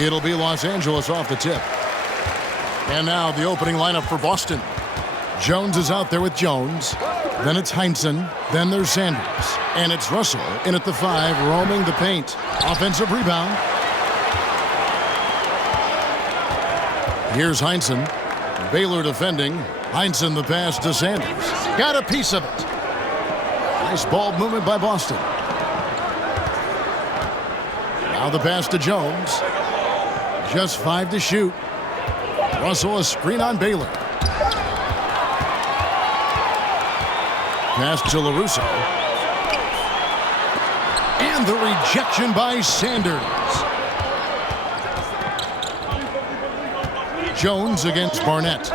It'll be Los Angeles off the tip. And now the opening lineup for Boston. Jones is out there with Jones. Then it's Heinsohn. Then there's Sanders. And it's Russell in at the 5, roaming the paint. Offensive rebound. Here's Heinsohn. Baylor defending. Heinsohn the pass to Sanders. Got a piece of it. Nice ball movement by Boston. Now the pass to Jones. Just 5 to shoot. Russell a screen on Baylor. Pass to LaRusso. And the rejection by Sanders. Jones against Barnett.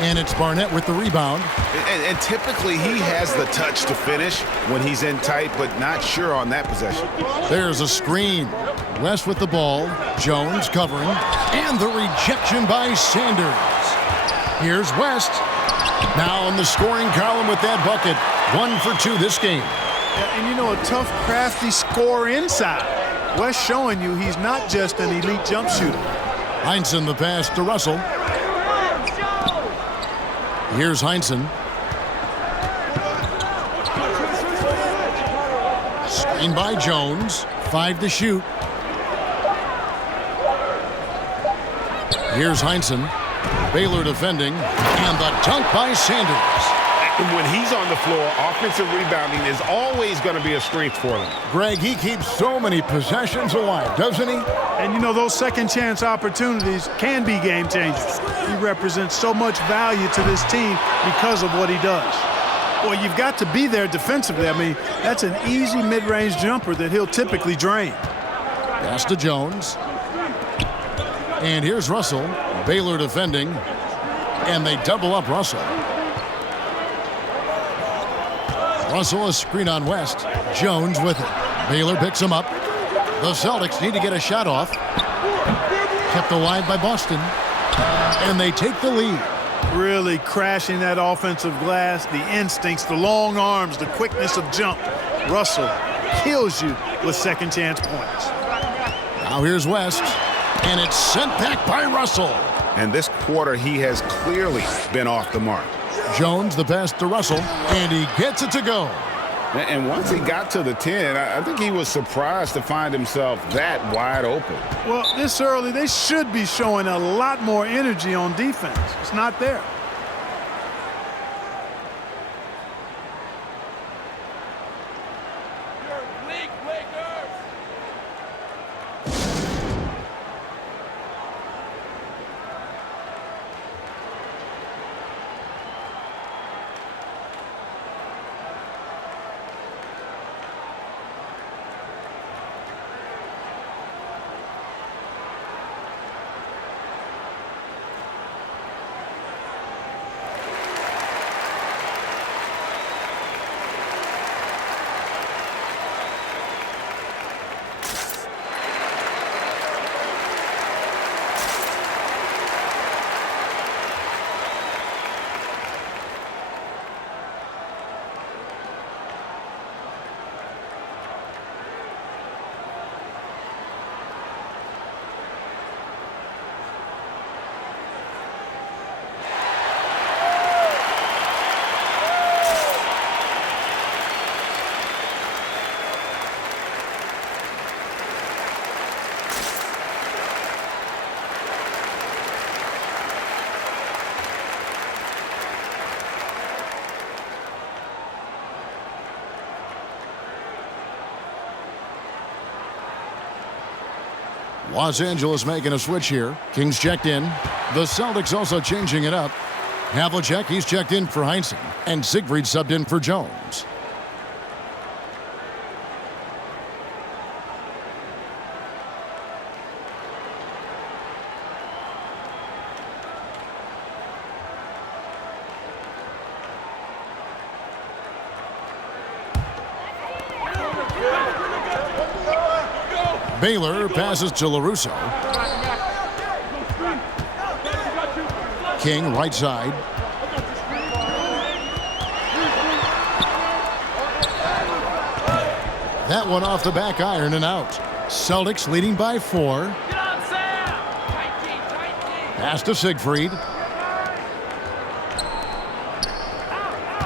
And it's Barnett with the rebound. And typically he has the touch to finish when he's in tight, but not sure on that possession. There's a screen. West with the ball. Jones covering. And the rejection by Sanders. Here's West. Now in the scoring column with that bucket. 1 for 2 this game. Yeah, and you know, a tough, crafty scorer inside. West showing you he's not just an elite jump shooter. Heinsohn the pass to Russell. Here's Heinsohn. Screen by Jones. 5 to shoot. Here's Heinsohn. Baylor defending. And the dunk by Sanders. When he's on the floor, offensive rebounding is always going to be a strength for them. Greg, he keeps so many possessions alive, doesn't he? And you know, those second chance opportunities can be game changers. He represents so much value to this team because of what he does. Well, you've got to be there defensively. I mean, that's an easy mid-range jumper that he'll typically drain. Pass to Jones. And here's Russell. Baylor defending. And they double up Russell. Russell a screen on West. Jones with it. Baylor picks him up. The Celtics need to get a shot off. Kept alive by Boston. And they take the lead. Really crashing that offensive glass. The instincts, the long arms, the quickness of jump. Russell kills you with second chance points. Now here's West. And it's sent back by Russell. And this quarter, he has clearly been off the mark. Jones the pass to Russell. And he gets it to go. And once he got to the 10, I think he was surprised to find himself that wide open. Well, this early, they should be showing a lot more energy on defense. It's not there. Los Angeles making a switch here. Kings checked in. The Celtics also changing it up. Havlicek, he's checked in for Heinsohn. And Siegfried subbed in for Jones. Baylor passes to LaRusso. King, right side. That one off the back iron and out. Celtics leading by 4. Pass to Siegfried.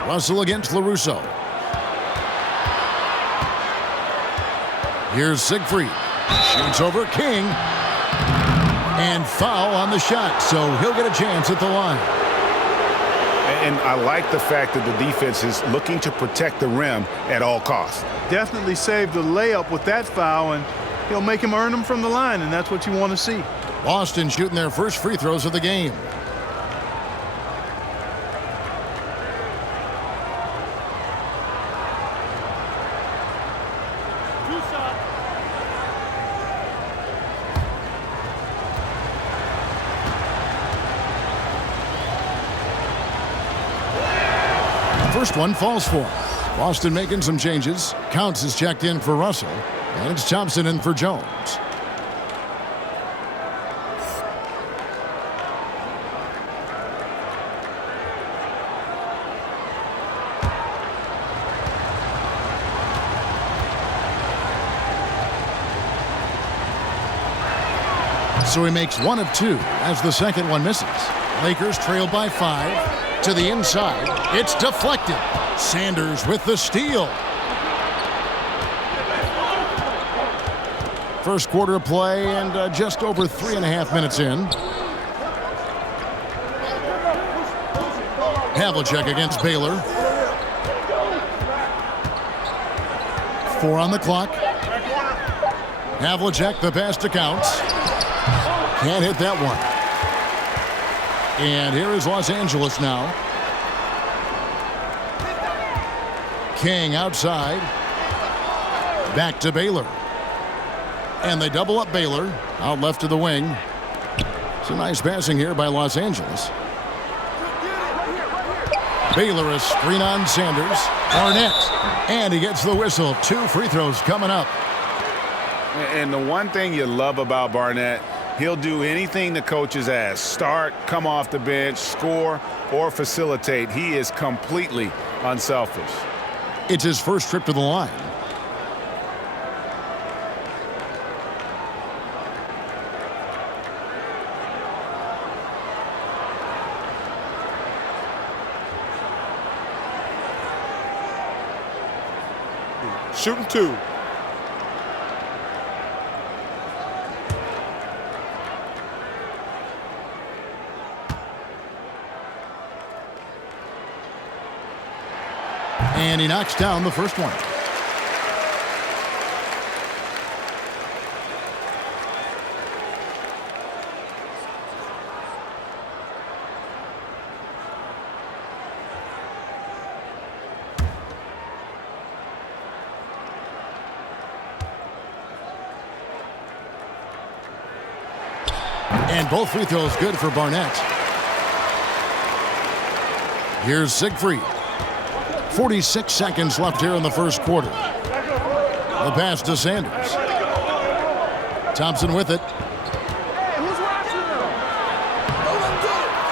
Russell against LaRusso. Here's Siegfried. Shoots over King. And foul on the shot, so he'll get a chance at the line. And I like the fact that the defense is looking to protect the rim at all costs. Definitely saved the layup with that foul, and he'll make him earn them from the line, and that's what you want to see. Boston shooting their first free throws of the game. First one falls for him. Boston making some changes. Counts is checked in for Russell. And it's Thompson in for Jones. So he makes 1 of 2 as the second one misses. Lakers trail by 5. To the inside. It's deflected. Sanders with the steal. First quarter of play and just over 3.5 minutes in. Havlicek against Baylor. 4 on the clock. Havlicek, the pass to Counts. Can't hit that one. And here is Los Angeles now. King outside. Back to Baylor. And they double up Baylor. Out left to the wing. It's a nice passing here by Los Angeles. Baylor a screen on Sanders. Barnett. And he gets the whistle. 2 free throws coming up. And the one thing you love about Barnett, he'll do anything the coaches ask. Start, come off the bench, score, or facilitate. He is completely unselfish. It's his first trip to the line. Shooting 2. And he knocks down the first one. And both free throws good for Barnett. Here's Siegfried. 46 seconds left here in the first quarter. The pass to Sanders. Thompson with it.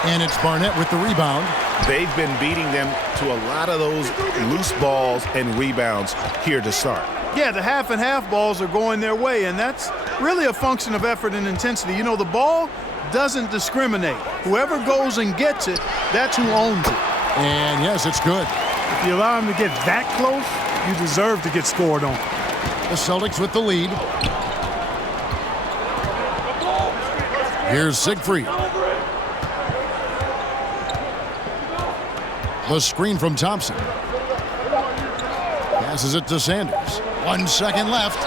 And it's Barnett with the rebound. They've been beating them to a lot of those loose balls and rebounds here to start. Yeah, the half and half balls are going their way, and that's really a function of effort and intensity. You know, the ball doesn't discriminate. Whoever goes and gets it, that's who owns it. And yes, it's good. If you allow him to get that close, you deserve to get scored on. The Celtics with the lead. Here's Siegfried. The screen from Thompson. Passes it to Sanders. 1 second left.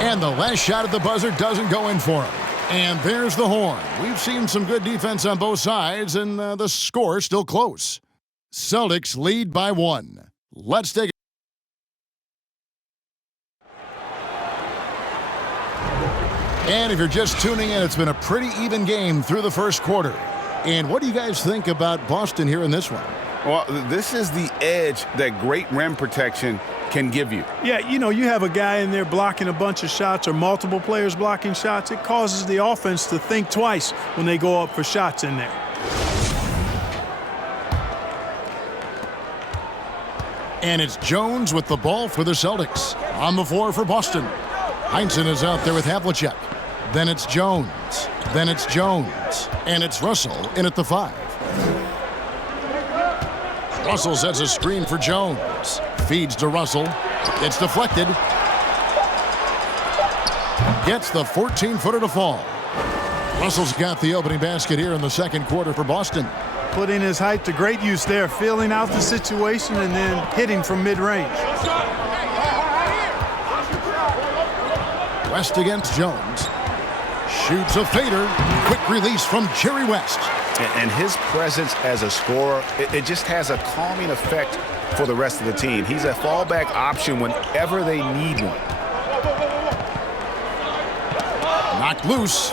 And the last shot at the buzzer doesn't go in for him. And there's the horn. We've seen some good defense on both sides, and the score is still close. Celtics lead by 1. Let's take And if you're just tuning in, it's been a pretty even game through the first quarter. And what do you guys think about Boston here in this one? Well, this is the edge that great rim protection can give you. Yeah, you know, you have a guy in there blocking a bunch of shots or multiple players blocking shots. It causes the offense to think twice when they go up for shots in there. And it's Jones with the ball for the Celtics. On the floor for Boston. Heinsohn is out there with Havlicek. Then it's Jones. Then it's Jones. And it's Russell in at the 5. Russell sets a screen for Jones. Feeds to Russell. It's deflected. Gets the 14-footer to fall. Russell's got the opening basket here in the second quarter for Boston. Putting his height to great use there, feeling out the situation and then hitting from mid-range. West against Jones. Shoots a fader. Quick release from Jerry West. And his presence as a scorer, it just has a calming effect for the rest of the team. He's a fallback option whenever they need one. Knocked loose.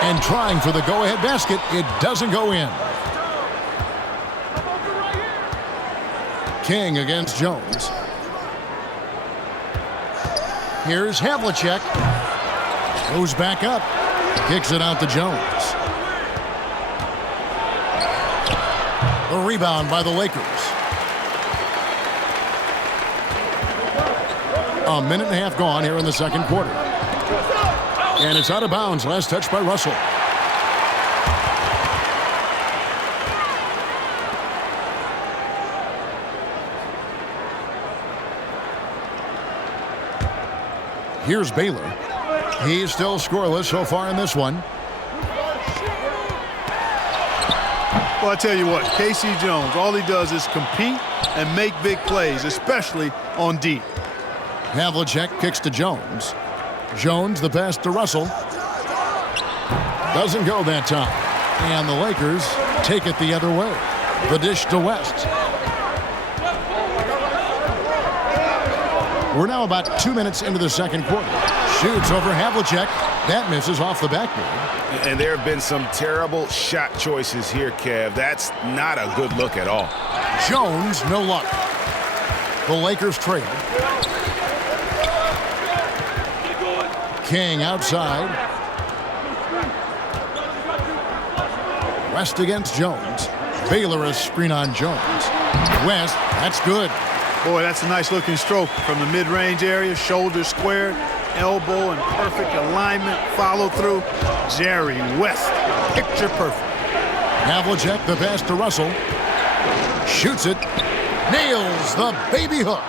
And trying for the go-ahead basket, it doesn't go in. King against Jones. Here's Havlicek. Goes back up. Kicks it out to Jones. The rebound by the Lakers. A minute and a half gone here in the second quarter. And it's out of bounds. Last touch by Russell. Here's Baylor. He's still scoreless so far in this one. Well, I tell you what, K.C. Jones, all he does is compete and make big plays, especially on D. Havlicek kicks to Jones. Jones, the pass to Russell. Doesn't go that time. And the Lakers take it the other way. The dish to West. We're now about 2 minutes into the second quarter. Shoots over Havlicek. That misses off the backboard. And there have been some terrible shot choices here, Kev. That's not a good look at all. Jones, no luck. The Lakers trail. King outside. West against Jones. Baylor a screen on Jones. West, that's good. Boy, that's a nice looking stroke from the mid-range area. Shoulder squared, elbow in perfect alignment, follow through. Jerry West, picture perfect. Havlicek, the pass to Russell. Shoots it. Nails the baby hook.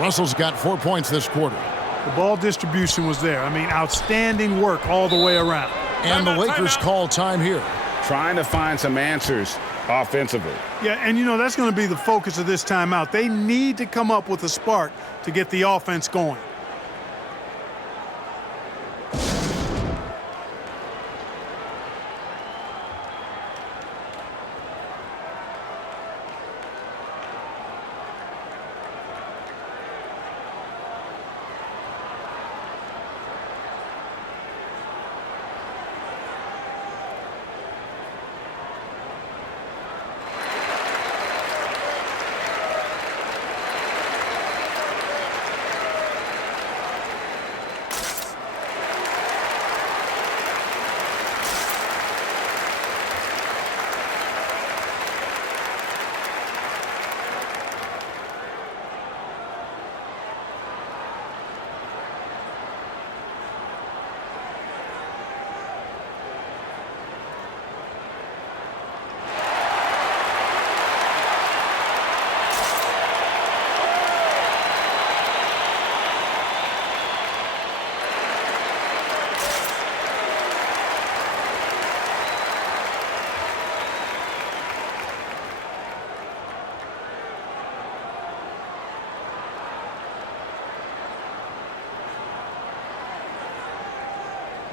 Russell's got 4 points this quarter. The ball distribution was there. I mean, outstanding work all the way around. And the Lakers call time here. Trying to find some answers offensively. Yeah, and you know, that's going to be the focus of this timeout. They need to come up with a spark to get the offense going.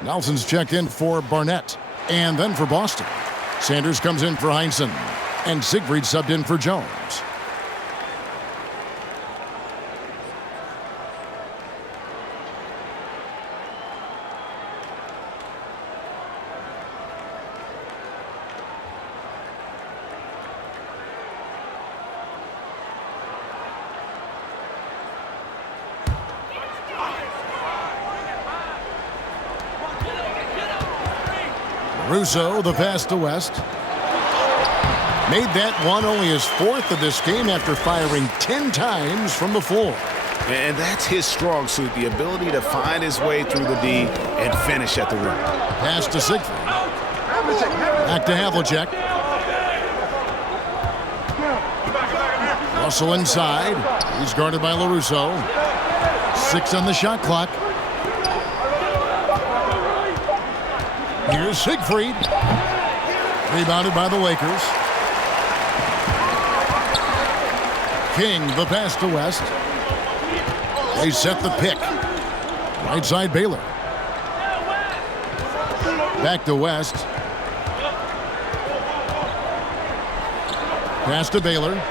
Nelson's checked in for Barnett and then for Boston. Sanders comes in for Heinsohn. And Siegfried subbed in for Jones. Russo, the pass to West. Made that one only his 4th of this game after firing 10 times from the floor. And that's his strong suit, the ability to find his way through the D and finish at the rim. Pass to Siegfried. Back to Havlicek. Russell inside. He's guarded by LaRusso. 6 on the shot clock. Here's Siegfried. Rebounded by the Lakers. King, the pass to West. They set the pick. Right side Baylor. Back to West. Pass to Baylor.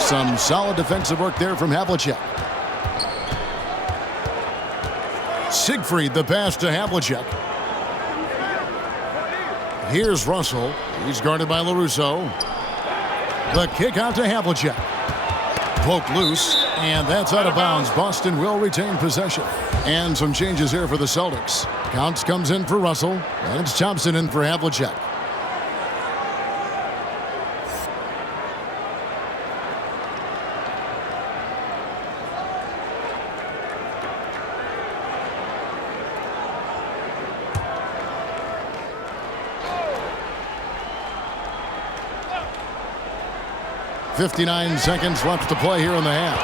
Some solid defensive work there from Havlicek. Siegfried, the pass to Havlicek. Here's Russell. He's guarded by LaRusso. The kick out to Havlicek. Poked loose, and that's out of bounds. Boston will retain possession. And some changes here for the Celtics. Counts comes in for Russell, and it's Thompson in for Havlicek. .59 seconds left to play here in the half.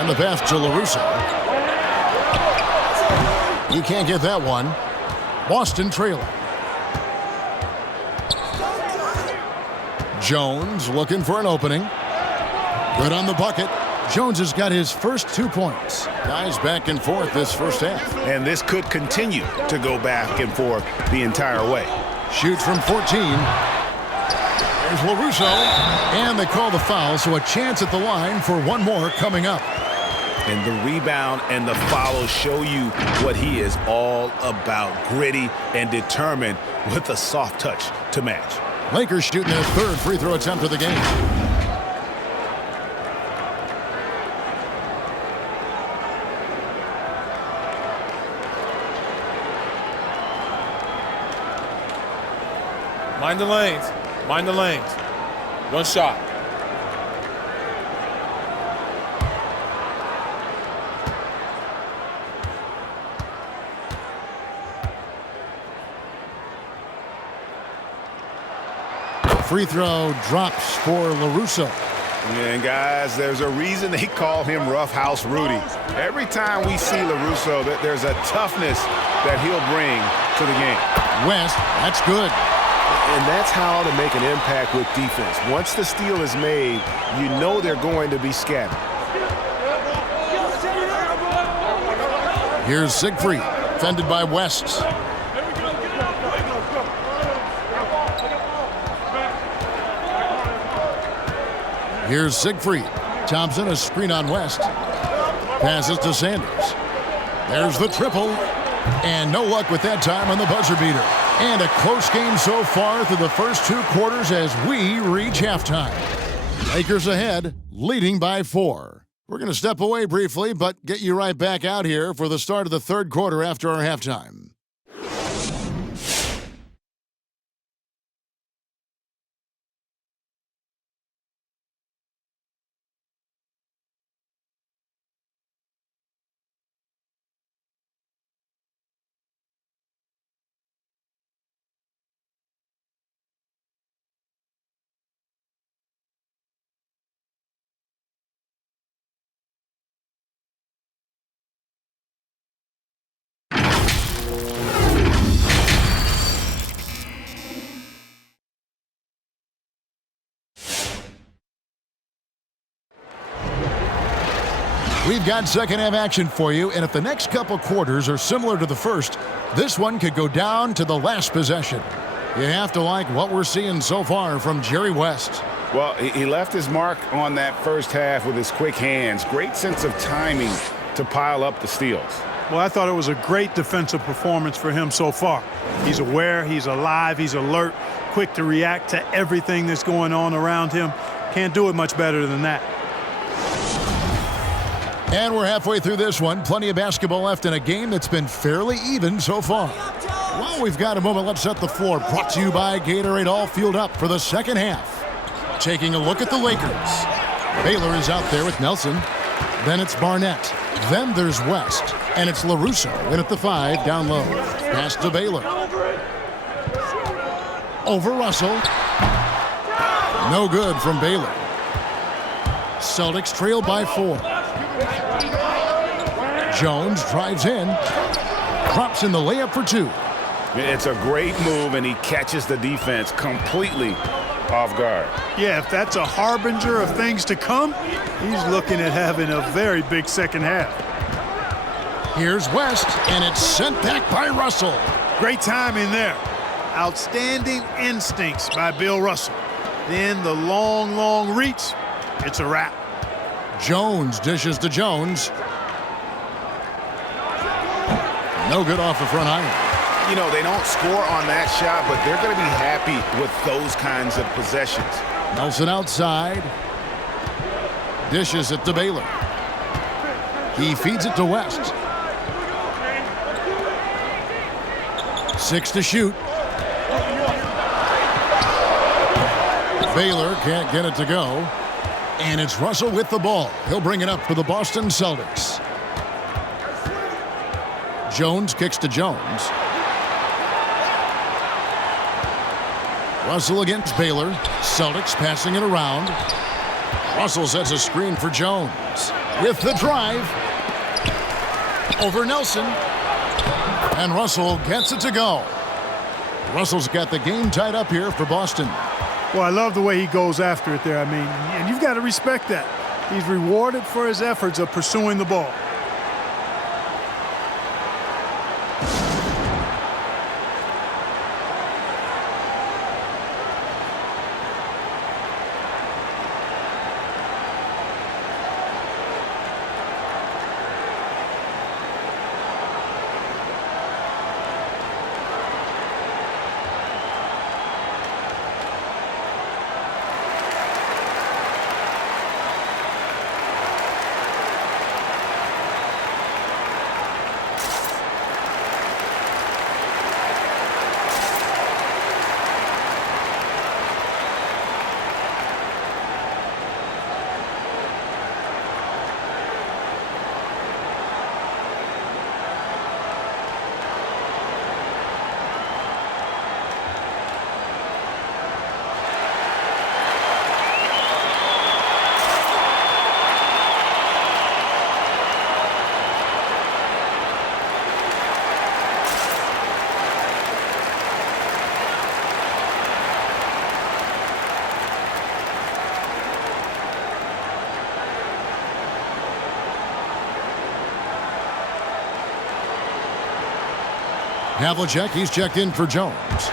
And the pass to LaRusso. You can't get that one. Boston trailing. Jones looking for an opening. Good on the bucket. Jones has got his first 2 points. Guys back and forth this first half. And this could continue to go back and forth the entire way. Shoots from 14. There's LaRusso, and they call the foul, so a chance at the line for one more coming up. And the rebound and the follow show you what he is all about. Gritty and determined with a soft touch to match. Lakers shooting their 3rd free throw attempt of the game. Mind the lanes. Mind the lanes. One shot. Free throw drops for LaRusso. And guys, there's a reason they call him Rough House Rudy. Every time we see LaRusso, there's a toughness that he'll bring to the game. West, that's good. And that's how to make an impact with defense. Once the steal is made, you know they're going to be scattered. Here's Siegfried, defended by West. Here's Siegfried. Thompson, a screen on West. Passes to Sanders. There's the triple. And no luck with that time on the buzzer beater. And a close game so far through the first 2 quarters as we reach halftime. Lakers ahead, leading by 4. We're going to step away briefly, but get you right back out here for the start of the 3rd quarter after our halftime. We've got second half action for you, and if the next couple quarters are similar to the first, this one could go down to the last possession. You have to like what we're seeing so far from Jerry West. Well, he left his mark on that first half with his quick hands. Great sense of timing to pile up the steals. Well, I thought it was a great defensive performance for him so far. He's aware, he's alive, he's alert, quick to react to everything that's going on around him. Can't do it much better than that. And we're halfway through this one. Plenty of basketball left in a game that's been fairly even so far. Well, we've got a moment. Let's set the floor. Brought to you by Gatorade, all fueled up for the second half. Taking a look at the Lakers. Baylor is out there with Nelson. Then it's Barnett. Then there's West. And it's LaRusso in at the 5 down low. Pass to Baylor. Over Russell. No good from Baylor. Celtics trail by 4. Jones drives in. Drops in the layup for 2. It's a great move, and he catches the defense completely off guard. Yeah, if that's a harbinger of things to come, he's looking at having a very big second half. Here's West, and it's sent back by Russell. Great timing there. Outstanding instincts by Bill Russell. Then the long reach. It's a wrap. Jones dishes to Jones. No good off the front iron. You know, they don't score on that shot, but they're going to be happy with those kinds of possessions. Nelson outside. Dishes it to Baylor. He feeds it to West. 6 to shoot. Baylor can't get it to go. And it's Russell with the ball. He'll bring it up for the Boston Celtics. Jones kicks to Jones. Russell against Baylor. Celtics passing it around. Russell sets a screen for Jones. With the drive. Over Nelson. And Russell gets it to go. Russell's got the game tied up here for Boston. Well, I love the way he goes after it there. I mean, and you've got to respect that. He's rewarded for his efforts of pursuing the ball. Havlicek, he's checked in for Jones.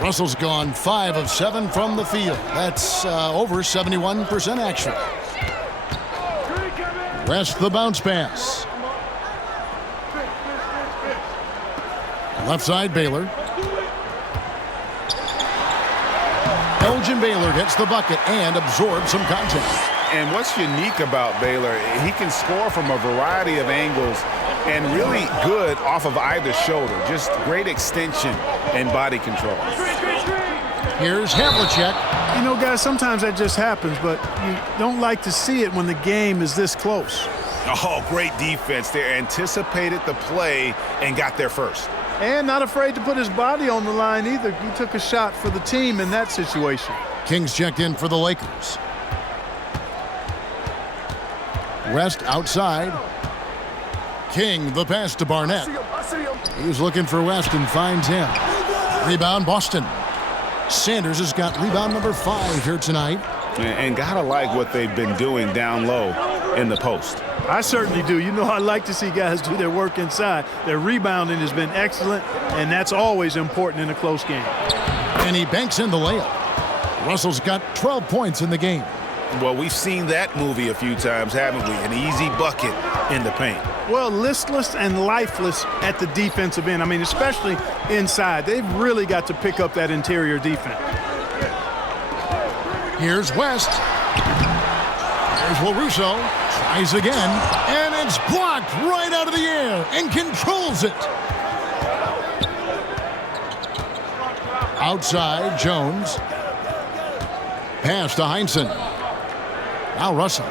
Russell's gone 5 of 7 from the field. That's over 71% actually. West the bounce pass. Left side Baylor. Elgin Baylor gets the bucket and absorbs some contact. And what's unique about Baylor, he can score from a variety of angles and really good off of either shoulder. Just great extension and body control. Here's Havlicek. You know, guys, sometimes that just happens, but you don't like to see it when the game is this close. Oh, great defense. They anticipated the play and got there first. And not afraid to put his body on the line either. He took a shot for the team in that situation. Kings checked in for the Lakers. West outside. King, the pass to Barnett. He's looking for West and finds him. Rebound, Boston. Sanders has got rebound number 5 here tonight. And gotta like what they've been doing down low. in the post. I certainly do. You know, I like to see guys do their work inside. Their rebounding has been excellent, and that's always important in a close game. And he banks in the layup. Russell's got 12 points in the game. Well, we've seen that movie a few times, haven't we? An easy bucket in the paint. Well, listless and lifeless at the defensive end. I mean, especially inside. They've really got to pick up that interior defense. Here's West. Here's LaRusso. Tries again. And it's blocked right out of the air and controls it. Outside, Jones. Pass to Heinsohn. Now Russell.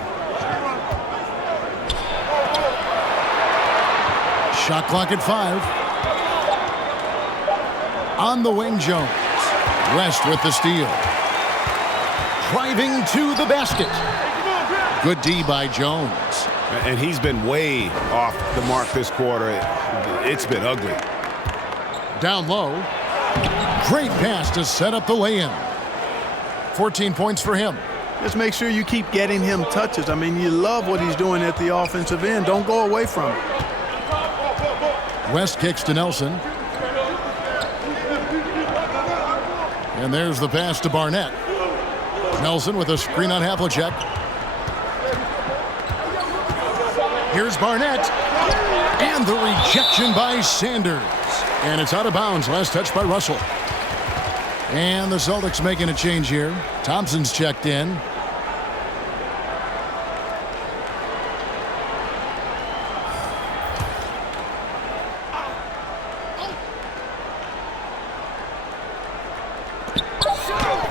Shot clock at 5. On the wing, Jones. West with the steal. Driving to the basket. Good D by Jones. And he's been way off the mark this quarter. It's been ugly. Down low. Great pass to set up the lay-in. 14 points for him. Just make sure you keep getting him touches. I mean, you love what he's doing at the offensive end. Don't go away from it. West kicks to Nelson. And there's the pass to Barnett. Nelson with a screen on Havlicek. Here's Barnett. And the rejection by Sanders. And it's out of bounds. Last touch by Russell. And the Celtics making a change here. Thompson's checked in.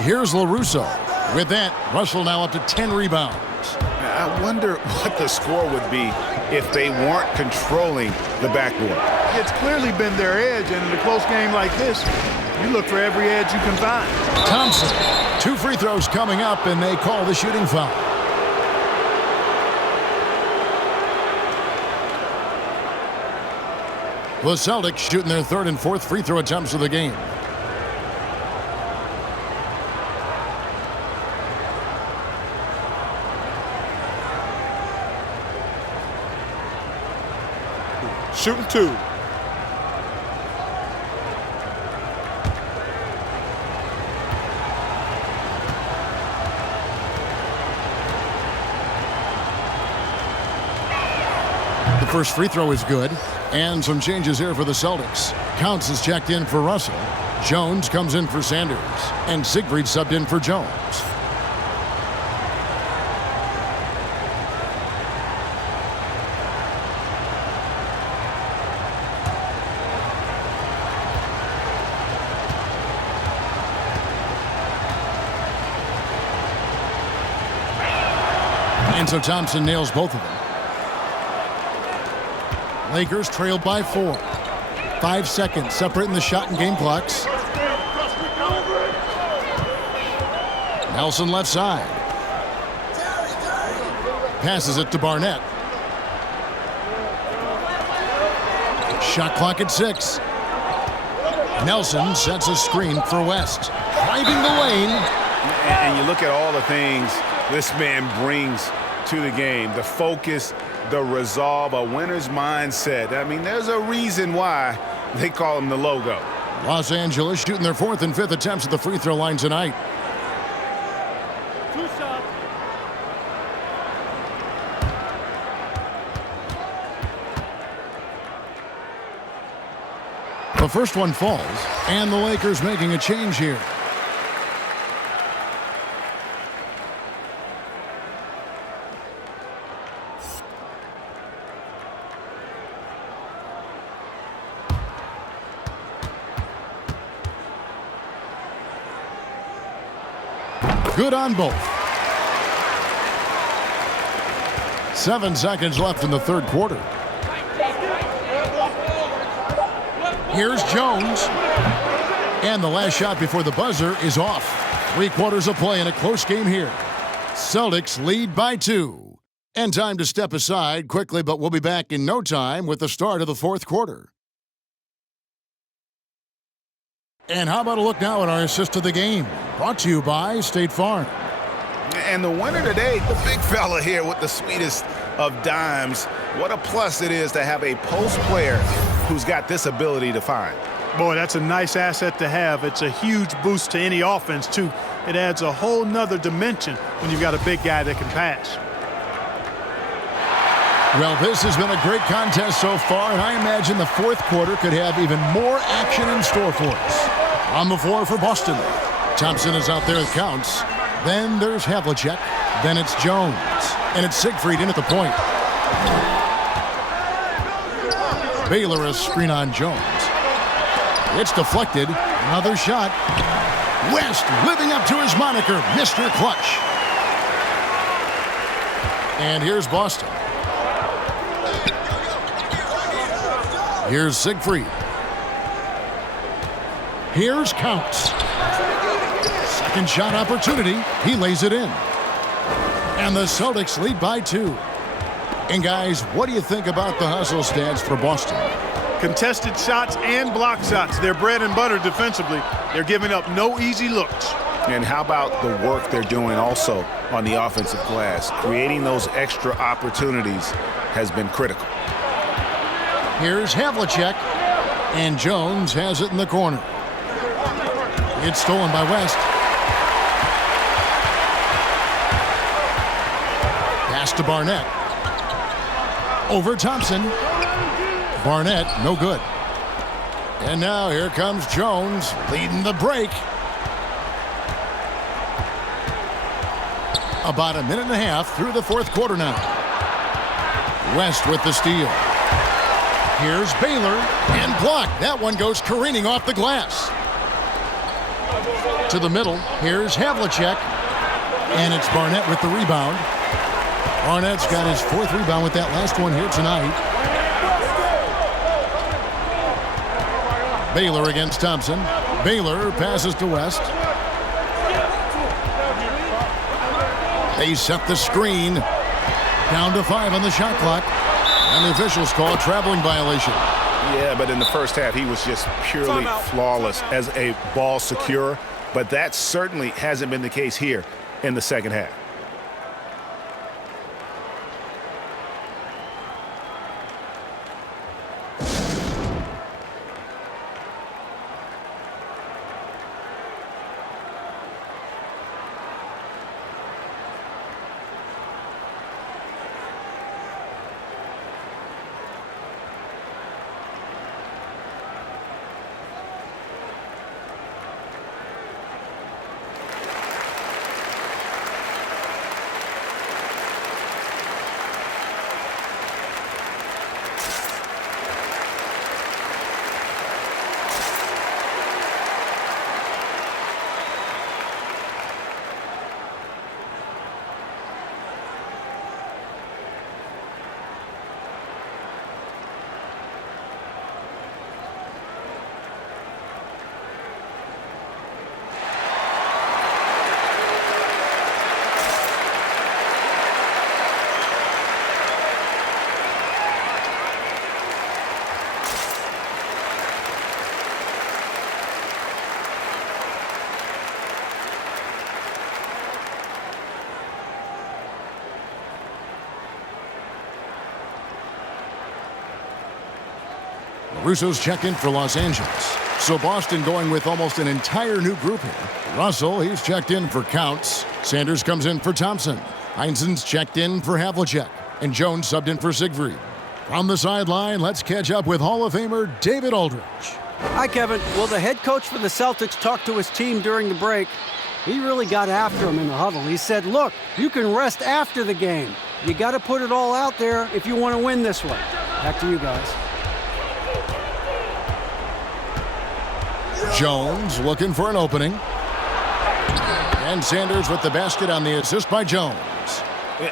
Here's LaRusso. With that, Russell now up to 10 rebounds. I wonder what the score would be if they weren't controlling the backboard. It's clearly been their edge, and in a close game like this, you look for every edge you can find. Thompson. 2 free throws coming up, and they call the shooting foul. The Celtics shooting their 3rd and 4th free throw attempts of the game. Shooting 2. The first free throw is good. And some changes here for the Celtics. Counts is checked in for Russell. Jones comes in for Sanders. And Siegfried subbed in for Jones. And so Thompson nails both of them. Lakers trailed by 4. 5 seconds separating the shot and game clocks. Nelson left side. Passes it to Barnett. Shot clock at 6. Nelson sets a screen for West. Driving the lane. And you look at all the things this man brings to the game. The focus, the resolve, a winner's mindset. I mean, there's a reason why they call him the logo. Los Angeles shooting their 4th and 5th attempts at the free throw line tonight. 2 shots. The first one falls, and the Lakers making a change here. Good on both. 7 seconds left in the 3rd quarter. Here's Jones. And the last shot before the buzzer is off. 3/4 of play in a close game here. Celtics lead by 2. And time to step aside quickly, but we'll be back in no time with the start of the 4th quarter. And how about a look now at our assist of the game? Brought to you by State Farm. And the winner today, the big fella here with the sweetest of dimes. What a plus it is to have a post player who's got this ability to find. Boy, that's a nice asset to have. It's a huge boost to any offense, too. It adds a whole nother dimension when you've got a big guy that can pass. Well, this has been a great contest so far, and I imagine the fourth quarter could have even more action in store for us. On the floor for Boston, Thompson is out there with counts. Then there's Havlicek. Then it's Jones. And it's Siegfried in at the point. Baylor a screen on Jones. It's deflected. Another shot. West living up to his moniker, Mr. Clutch. And here's Boston. Here's Siegfried. Here's Counts. Second shot opportunity. He lays it in. And the Celtics lead by 2. And guys, what do you think about the hustle stats for Boston? Contested shots and block shots. They're bread and butter defensively. They're giving up no easy looks. And how about the work they're doing also on the offensive glass? Creating those extra opportunities has been critical. Here's Havlicek. And Jones has it in the corner. It's stolen by West. Pass to Barnett. Over Thompson. Barnett, no good. And now here comes Jones leading the break. About a minute and a half through the fourth quarter now. West with the steal. Here's Baylor and blocked. That one goes careening off the glass. To the middle. Here's Havlicek. And it's Barnett with the rebound. Barnett's got his fourth rebound with that last one here tonight. Baylor against Thompson. Baylor passes to West. They set the screen. Down to 5 on the shot clock. And the officials call a traveling violation. Yeah, but in the first half, he was just purely flawless as a ball securer. But that certainly hasn't been the case here in the second half. Russo's check in for Los Angeles. So Boston going with almost an entire new group here. Russell, he's checked in for Counts. Sanders comes in for Thompson. Heinzen's checked in for Havlicek. And Jones subbed in for Siegfried. From the sideline, let's catch up with Hall of Famer David Aldridge. Hi, Kevin. Well, the head coach for the Celtics talked to his team during the break. He really got after him in the huddle. He said, look, you can rest after the game. You got to put it all out there if you want to win this one. Back to you guys. Jones looking for an opening. And Sanders with the basket on the assist by Jones.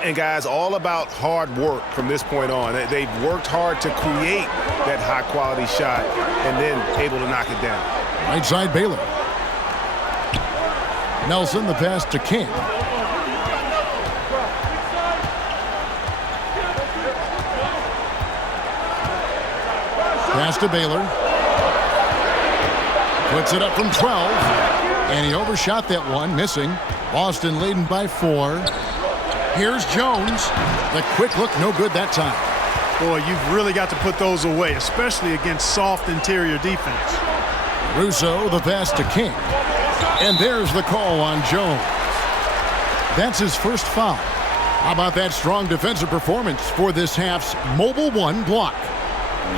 And guys, all about hard work from this point on. They've worked hard to create that high-quality shot and then able to knock it down. Right side Baylor. Nelson the pass to King. Pass to Baylor. Puts it up from 12. And he overshot that one, missing. Boston leading by 4. Here's Jones. The quick look, no good that time. Boy, you've really got to put those away, especially against soft interior defense. Russo, the pass to King. And there's the call on Jones. That's his first foul. How about that strong defensive performance for this half's mobile one block?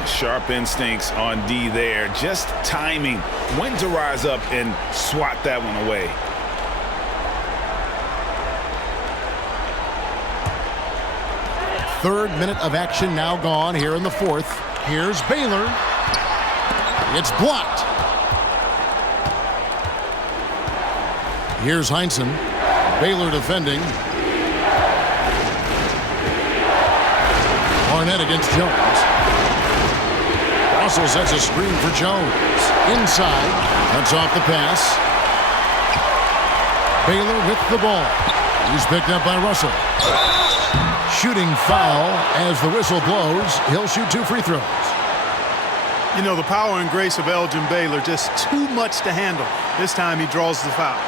Sharp instincts on D there. Just timing when to rise up and swat that one away. Third minute of action now gone here in the fourth. Here's Baylor. It's blocked. Here's Heinsohn. Baylor defending. Barnett against Jones. Russell sets a screen for Jones. Inside. Cuts off the pass. Baylor with the ball. He's picked up by Russell. Shooting foul as the whistle blows. He'll shoot 2 free throws. You know, the power and grace of Elgin Baylor, just too much to handle. This time he draws the foul.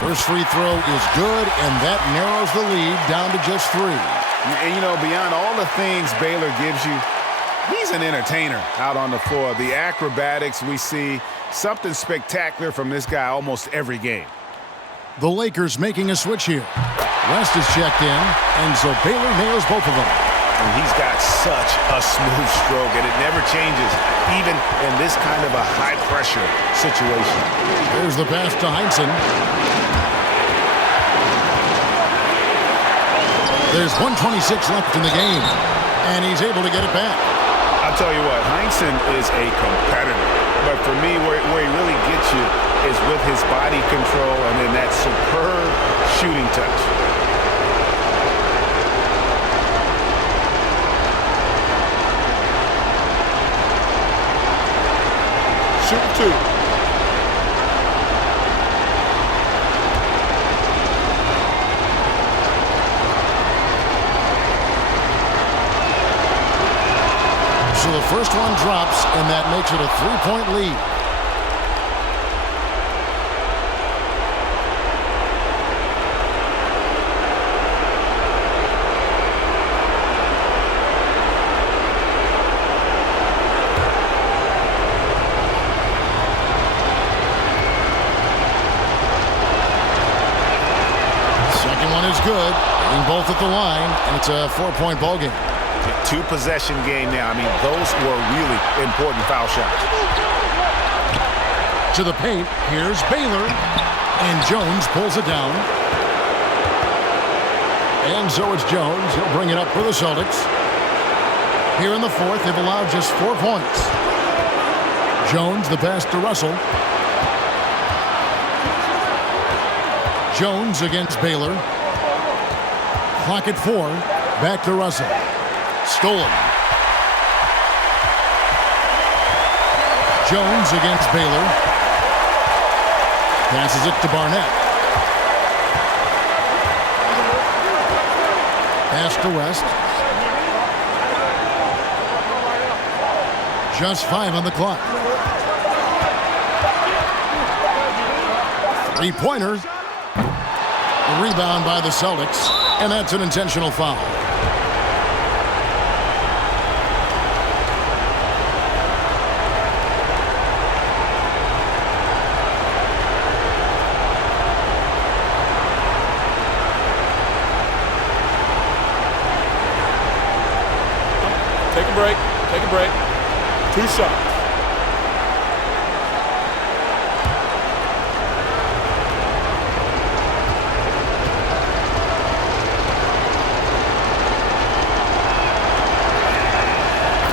First free throw is good, and that narrows the lead down to just 3. And, you know, beyond all the things Baylor gives you, he's an entertainer out on the floor. The acrobatics we see, something spectacular from this guy almost every game. The Lakers making a switch here. West is checked in, and so Baylor nails both of them. And he's got such a smooth stroke, and it never changes, even in this kind of a high-pressure situation. There's the pass to Heinsohn. There's 1:26 left in the game, and he's able to get it back. I'll tell you what, Heinsohn is a competitor. But for me, where he really gets you is with his body control and then that superb shooting touch. Shoot 2. So the first one drops, and that makes it a 3-point lead. Second one is good, hitting both at the line, and it's a 4-point ball game. 2-possession game now. I mean, those were really important foul shots. To the paint, here's Baylor, and Jones pulls it down. And so it's Jones. He'll bring it up for the Celtics. Here in the fourth, they've allowed just 4 points. Jones, the pass to Russell. Jones against Baylor. Clock at 4. Back to Russell. Stolen. Jones against Baylor. Passes it to Barnett. Pass to West. Just 5 on the clock. 3-pointer. A rebound by the Celtics, and that's an intentional foul. Take a break. Take a break. 2 shots.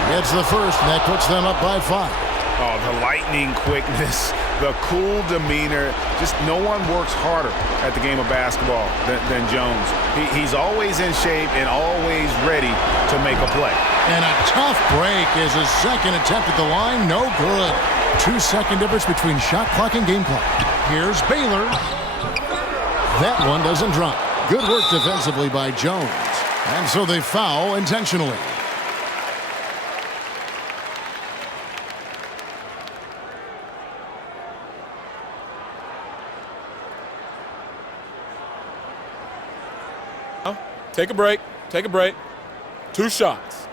It's the first, and that puts them up by 5. Oh, the lightning quickness the cool demeanor. Just no one works harder at the game of basketball than Jones. He's always in shape and always ready to make a play. And a tough break is his second attempt at the line. No good. 2-second difference between shot clock and game clock. Here's Baylor. That one doesn't drop. Good work defensively by Jones. And so they foul intentionally. Take a break. Take a break. 2 shots.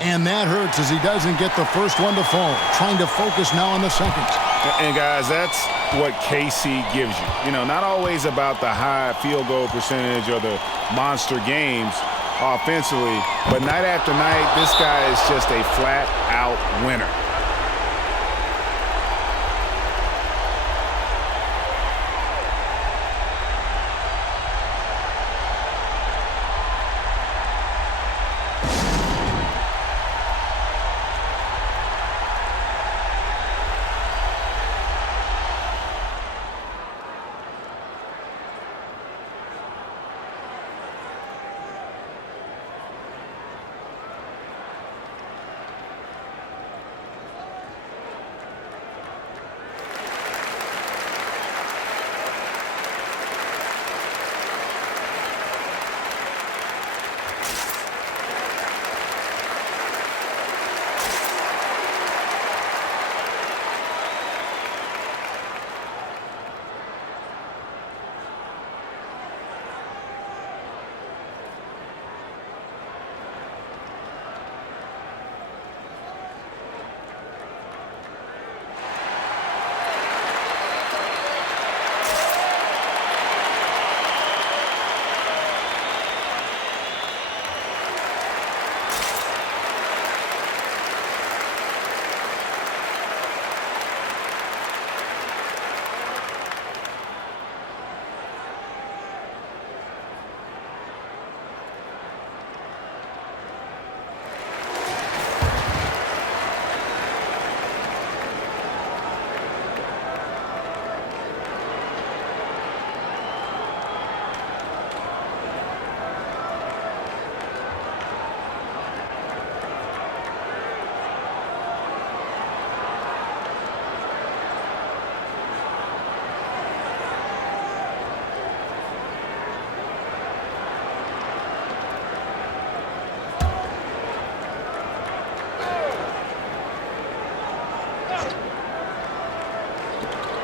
And that hurts as he doesn't get the first one to fall. Trying to focus now on the second. And, guys, that's what KC gives you. You know, not always about the high field goal percentage or the monster games offensively, but night after night, this guy is just a flat-out winner.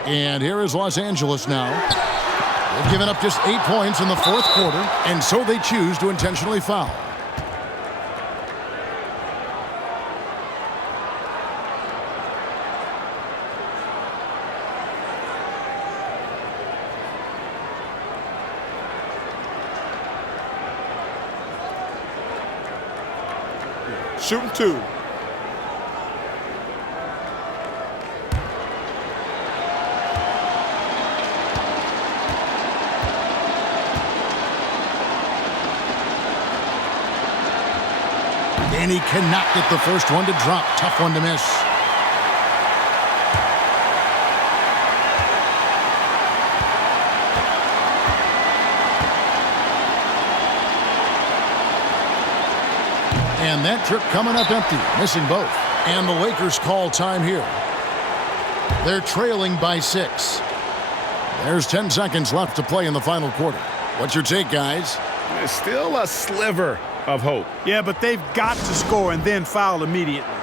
And here is Los Angeles now. They've given up just 8 points in the fourth quarter, and so they choose to intentionally foul. Shooting 2. And he cannot get the first one to drop. Tough one to miss. And that trip coming up empty, missing both. And the Lakers call time here. They're trailing by 6. There's 10 seconds left to play in the final quarter. What's your take, guys? There's still a sliver of hope. Yeah, but they've got to score and then foul immediately.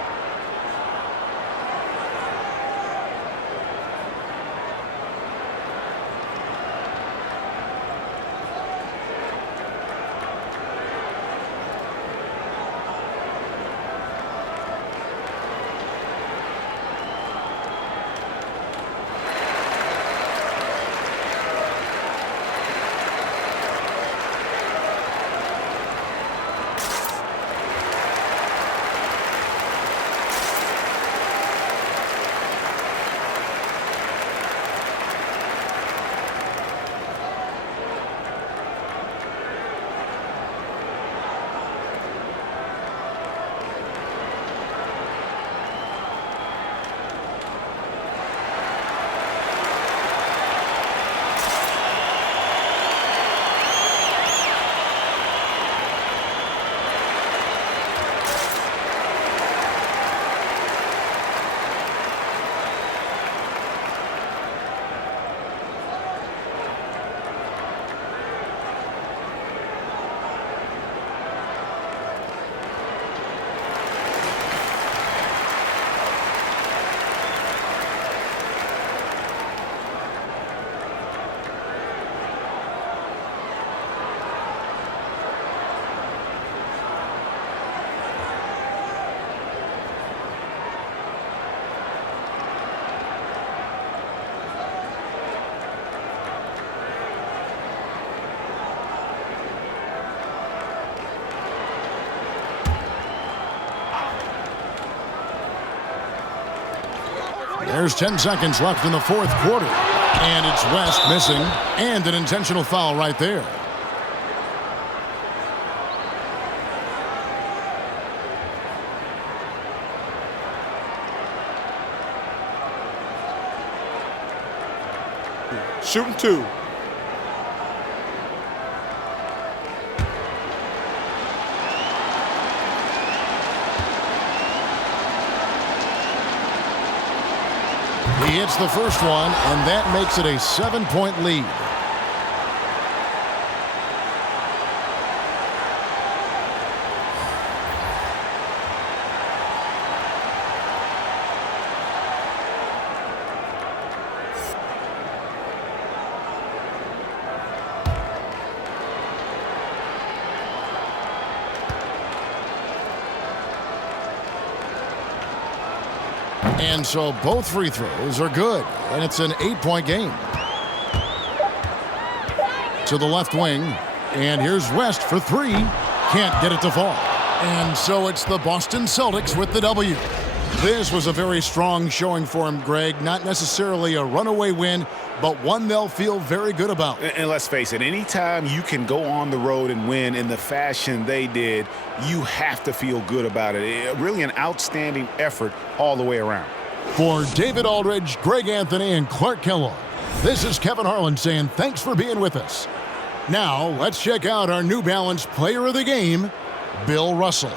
There's 10 seconds left in the fourth quarter. And it's West missing, and an intentional foul right there. Shooting 2. He hits the first one, and that makes it a 7-point lead. And so both free throws are good, and it's an 8-point game. To the left wing, and here's West for 3. Can't get it to fall. And so it's the Boston Celtics with the W. This was a very strong showing for him, Greg. Not necessarily a runaway win, but one they'll feel very good about. And let's face it, anytime you can go on the road and win in the fashion they did, you have to feel good about it. Really an outstanding effort all the way around. For David Aldridge, Greg Anthony, and Clark Kellogg, this is Kevin Harlan saying thanks for being with us. Now, let's check out our New Balance Player of the Game, Bill Russell.